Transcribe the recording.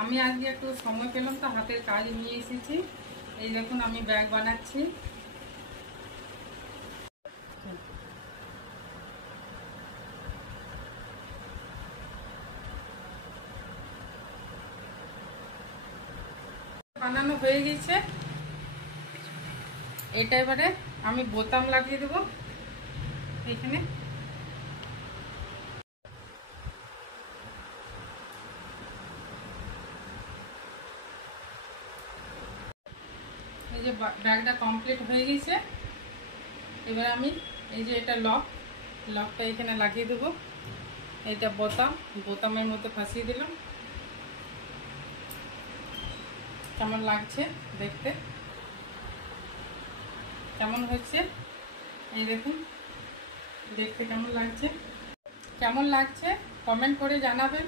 আমি আজকে একটু সময় পেলাম তো হাতের কাজ নিয়ে এসেছি। এই দেখুন আমি ব্যাগ বানাচ্ছি। বানানো হয়ে গেছে। এটা এবারে আমি বোতাম লাগিয়ে দেবো এখানে। এই যে ব্যাগটা কমপ্লিট হয়ে গেছে। এবার আমি এই যে এটা লকটা এখানে লাগিয়ে দেবো। এটা বোতামের মধ্যে ফাঁসিয়ে দিলাম। কেমন লাগছে দেখতে, কেমন হচ্ছে এই দেখুন, দেখতে কেমন লাগছে কমেন্ট করে জানাবেন।